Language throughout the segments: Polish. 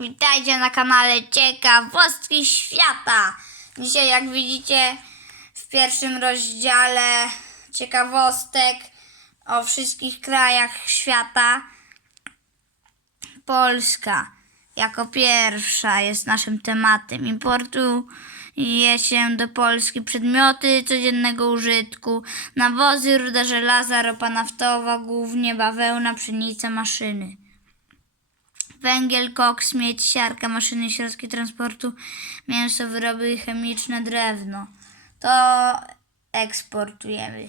Witajcie na kanale Ciekawostki Świata. Dzisiaj, jak widzicie, w pierwszym rozdziale ciekawostek o wszystkich krajach świata, Polska jako pierwsza jest naszym tematem. Importuje się do Polski przedmioty codziennego użytku, nawozy, ruda żelaza, ropa naftowa, głównie bawełna, pszenica, maszyny węgiel, koks, miedź, siarka, maszyny, środki transportu, mięso, wyroby chemiczne, drewno. To eksportujemy.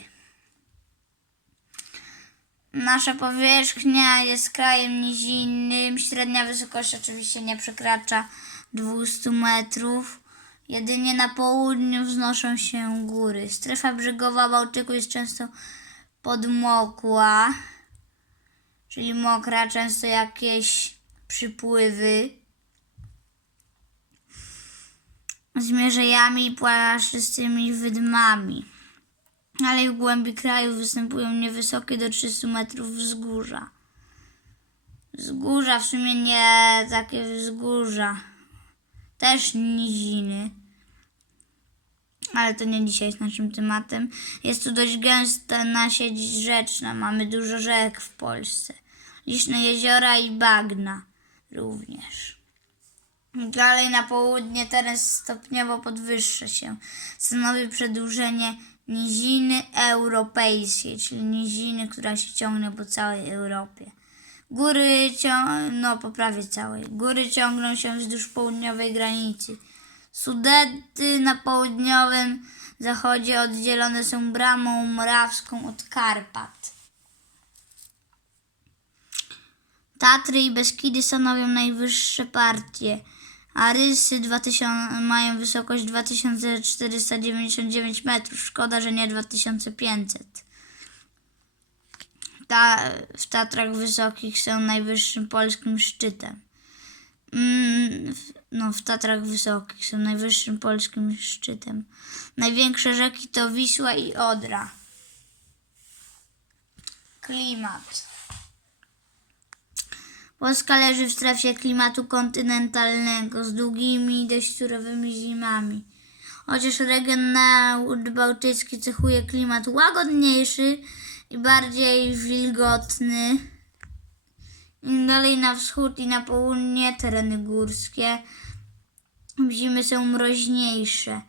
Nasza powierzchnia jest krajem nizinnym. Średnia wysokość oczywiście nie przekracza 200 metrów. Jedynie na południu wznoszą się góry. Strefa brzegowa Bałtyku jest często podmokła, czyli mokra, często jakieś przypływy z mierzejami i płaszczystymi wydmami. Ale w głębi kraju występują niewysokie do 300 metrów wzgórza. Wzgórza, w sumie nie takie wzgórza, też niziny. Ale to nie dzisiaj jest naszym tematem. Jest tu dość gęsta nasiedź rzeczna. Mamy dużo rzek w Polsce. Liczne jeziora i bagna również. Dalej na południe teren stopniowo podwyższa się. Stanowi przedłużenie niziny europejskiej, czyli niziny, która się ciągnie po całej Europie. Góry cią- no po prawie całej. Góry ciągną się wzdłuż południowej granicy. Sudety na południowym zachodzie oddzielone są bramą morawską od Karpat. Tatry i Beskidy stanowią najwyższe partie, a Rysy 2000, mają wysokość 2499 metrów. Szkoda, że nie 2500. Ta, w Tatrach Wysokich są najwyższym polskim szczytem. Mm, no, w Tatrach Wysokich są najwyższym polskim szczytem. Największe rzeki to Wisła i Odra. Klimat. Polska leży w strefie klimatu kontynentalnego z długimi i dość surowymi zimami. Chociaż region Bałtycki cechuje klimat łagodniejszy i bardziej wilgotny. Im dalej na wschód i na południe tereny górskie. Zimy są mroźniejsze.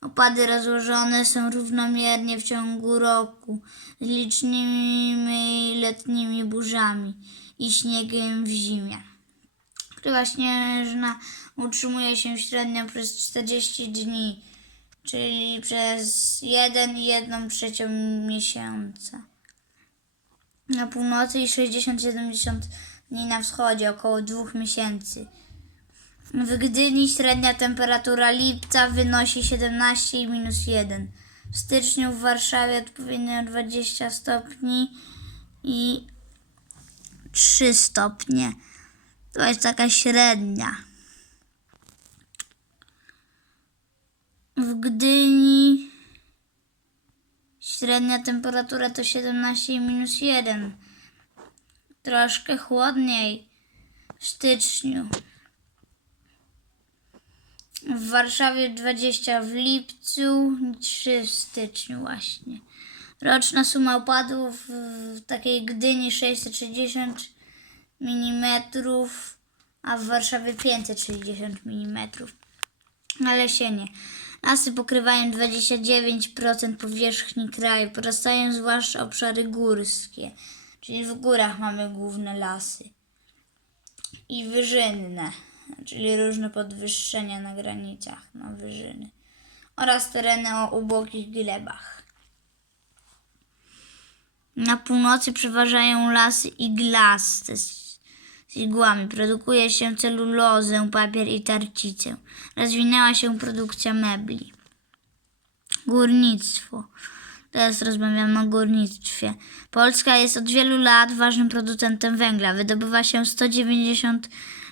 Opady rozłożone są równomiernie w ciągu roku z licznymi letnimi burzami i śniegiem w zimie. Kryła śnieżna utrzymuje się średnio przez 40 dni, czyli przez 1 i 1 trzecią miesiąca. Na północy i 60-70 dni na wschodzie, około dwóch miesięcy. W Gdyni średnia temperatura lipca wynosi 17 i minus 1. W styczniu w Warszawie odpowiednio 20 stopni i 3 stopnie. To jest taka średnia. W Gdyni średnia temperatura to 17 i minus 1. Troszkę chłodniej w styczniu. W Warszawie 20 w lipcu, 3 w styczniu właśnie. Roczna suma opadów w takiej Gdyni 660 mm, a w Warszawie 560 mm. Na lesienie. Lasy pokrywają 29% powierzchni kraju. Porastają zwłaszcza obszary górskie, czyli w górach mamy główne lasy. I wyżynne, czyli różne podwyższenia na granicach, na wyżyny. Oraz tereny o ubogich glebach. Na północy przeważają lasy iglaste z z igłami. Produkuje się celulozę, papier i tarcicę. Rozwinęła się produkcja mebli. Górnictwo. Teraz rozmawiamy o górnictwie. Polska jest od wielu lat ważnym producentem węgla. Wydobywa się 190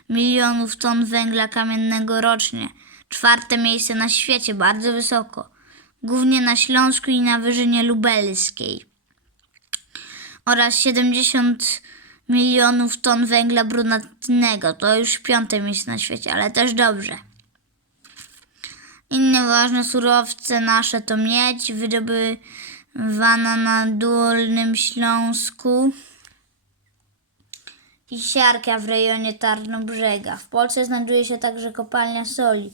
milionów ton węgla kamiennego rocznie. Czwarte miejsce na świecie, bardzo wysoko. Głównie na Śląsku i na Wyżynie Lubelskiej oraz 70 milionów ton węgla brunatnego. To już piąte miejsce na świecie, ale też dobrze. Inne ważne surowce nasze to miedź, wydobywana na Dolnym Śląsku i siarka w rejonie Tarnobrzega. W Polsce znajduje się także kopalnia soli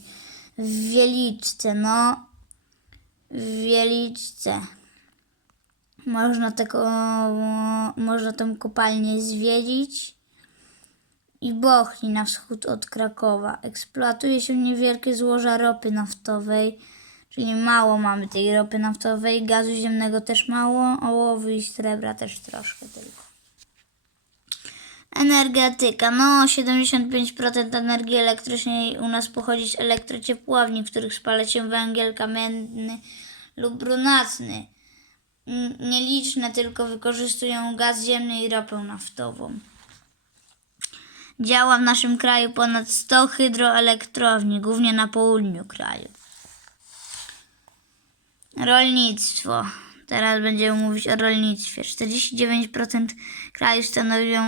w Wieliczce. No, w Wieliczce. Można, tego, można tę kopalnię zwiedzić. I Bochni na wschód od Krakowa. Eksploatuje się niewielkie złoża ropy naftowej, czyli mało mamy tej ropy naftowej, gazu ziemnego też mało, ołowu i srebra też troszkę tylko. Energetyka. No, 75% energii elektrycznej u nas pochodzi z elektrociepłowni, w których spala się węgiel kamienny lub brunatny. Nieliczne tylko wykorzystują gaz ziemny i ropę naftową. Działa w naszym kraju ponad 100 hydroelektrowni, głównie na południu kraju. Rolnictwo. Teraz będziemy mówić o rolnictwie. 49% kraju stanowią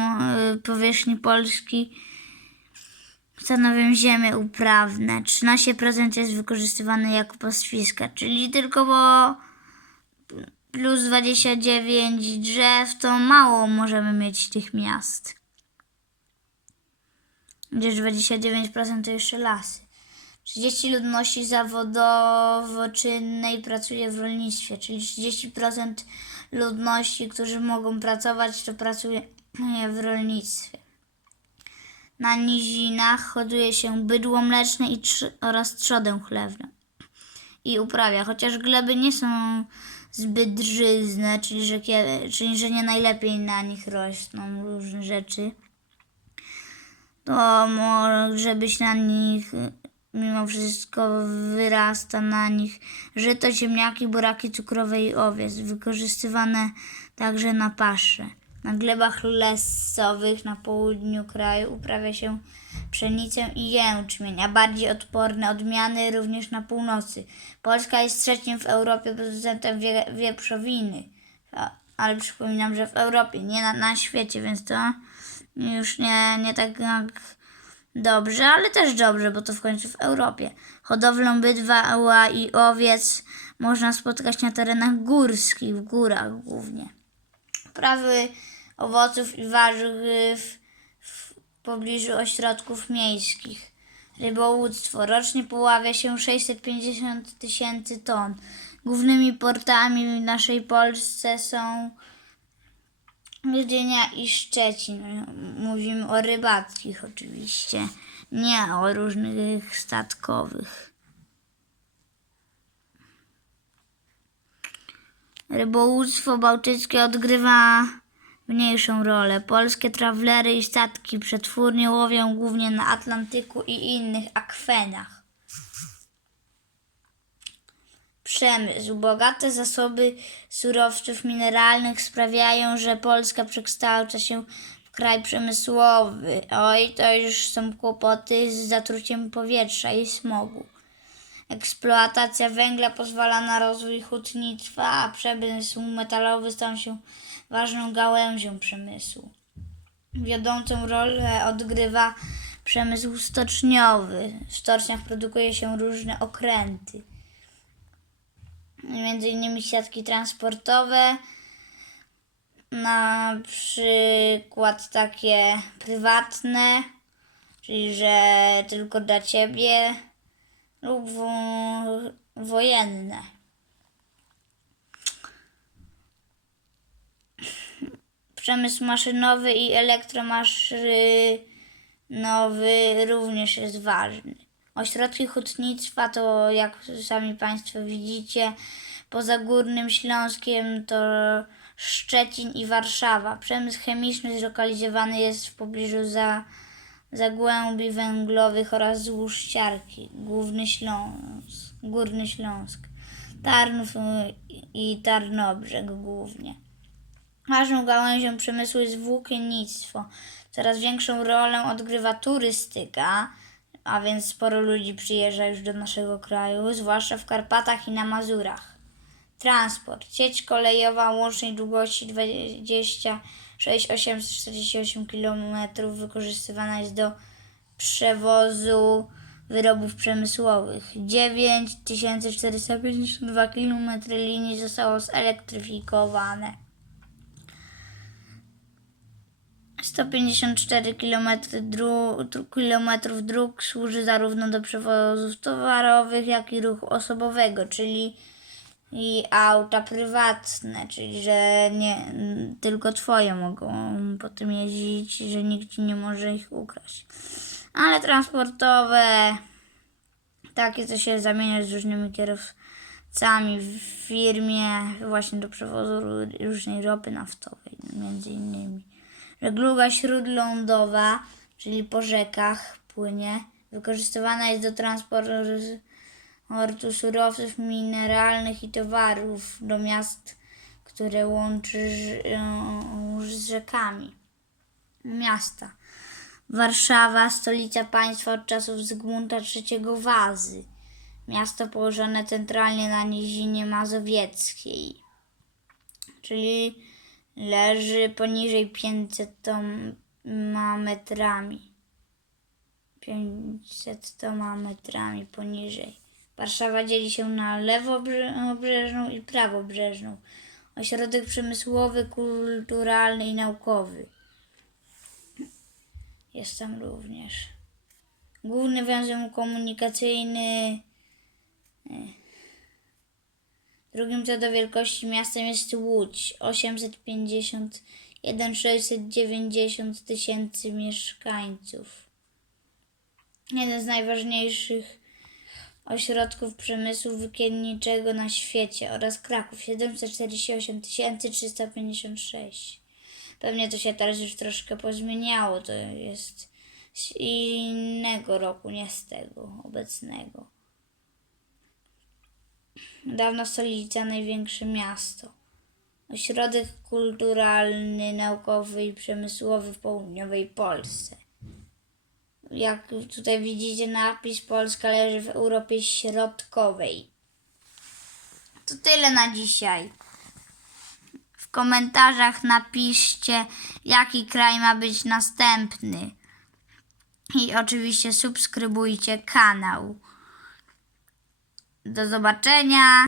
y, powierzchni Polski, stanowią ziemie uprawne. 13% jest wykorzystywane jako pastwiska, czyli tylko po plus 29 drzew to mało możemy mieć tych miast. Gdzież 29% to jeszcze lasy. 30 ludności zawodowo-czynnej pracuje w rolnictwie, czyli 30% ludności, którzy mogą pracować, to pracuje w rolnictwie. Na nizinach hoduje się bydło mleczne i oraz trzodę chlewną i uprawia, chociaż gleby nie są zbyt drzyzne, czyli że, czyli że nie najlepiej na nich rosną różne rzeczy to może być na nich mimo wszystko wyrasta na nich żyto, ziemniaki, buraki cukrowe i owiec, wykorzystywane także na pasze. Na glebach lesowych na południu kraju uprawia się pszenicę i jęczmień, a bardziej odporne odmiany również na północy. Polska jest trzecim w Europie producentem wie, wieprzowiny, ale przypominam, że w Europie, nie na, na świecie, więc to już nie, nie tak jak dobrze, ale też dobrze, bo to w końcu w Europie. Hodowlę bydła i owiec można spotkać na terenach górskich, w górach głównie. Uprawy owoców i warzyw w pobliżu ośrodków miejskich. Rybołówstwo. Rocznie poławia się 650 tysięcy ton. Głównymi portami w naszej Polsce są Gdynia i Szczecin. Mówimy o rybackich oczywiście, nie o różnych statkowych. Rybołówstwo bałtyckie odgrywa mniejszą rolę. Polskie trawlery i statki przetwórnie łowią głównie na Atlantyku i innych akwenach. Przemysł. Bogate zasoby surowców mineralnych sprawiają, że Polska przekształca się w kraj przemysłowy. Oj, to już są kłopoty z zatruciem powietrza i smogu. Eksploatacja węgla pozwala na rozwój hutnictwa, a przemysł metalowy stał się ważną gałęzią przemysłu. Wiodącą rolę odgrywa przemysł stoczniowy. W stoczniach produkuje się różne okręty innymi siatki transportowe, na przykład takie prywatne, czyli że tylko dla ciebie, lub wo- wojenne. Przemysł maszynowy i elektromaszynowy również jest ważny. Ośrodki hutnictwa to, jak sami Państwo widzicie, poza Górnym Śląskiem to Szczecin i Warszawa. Przemysł chemiczny zlokalizowany jest w pobliżu za, zagłębi węglowych oraz złóż ściarki. Główny Śląsk, Górny Śląsk, Tarnów y, i Tarnobrzeg głównie. Ważną gałęzią przemysłu jest włókiennictwo. Coraz większą rolę odgrywa turystyka, a więc sporo ludzi przyjeżdża już do naszego kraju, zwłaszcza w Karpatach i na Mazurach. Transport. Sieć kolejowa łącznej długości 20 6848 km wykorzystywana jest do przewozu wyrobów przemysłowych. 9452 km linii zostało zelektryfikowane. 154 km dróg, kilometrów dróg służy zarówno do przewozów towarowych, jak i ruchu osobowego, czyli i auta prywatne, czyli że nie tylko twoje mogą po tym jeździć, że nikt nie może ich ukraść. Ale transportowe, takie co się zamienia z różnymi kierowcami w firmie właśnie do przewozu ró- różnej ropy naftowej, między innymi. Żegluga śródlądowa, czyli po rzekach płynie, wykorzystywana jest do transportu surowców mineralnych i towarów do miast, które łączy ją z rzekami. Miasta. Warszawa, stolica państwa od czasów Zygmunta III Wazy. Miasto położone centralnie na nizinie mazowieckiej, czyli leży poniżej 500 metrami. 500 metrami poniżej. Warszawa dzieli się na lewobrzeżną i prawobrzeżną. Ośrodek przemysłowy, kulturalny i naukowy. Jest tam również. Główny węzeł komunikacyjny. e, Drugim co do wielkości miastem jest Łódź. 851 690 tysięcy mieszkańców. Jeden z najważniejszych ośrodków przemysłu wykierniczego na świecie oraz Kraków 748 356. Pewnie to się teraz już troszkę pozmieniało, to jest z innego roku, nie z tego obecnego. Dawna stolica, największe miasto. Ośrodek kulturalny, naukowy i przemysłowy w południowej Polsce. Jak tutaj widzicie, napis Polska leży w Europie Środkowej. To tyle na dzisiaj. W komentarzach napiszcie, jaki kraj ma być następny. I oczywiście subskrybujcie kanał. Do zobaczenia.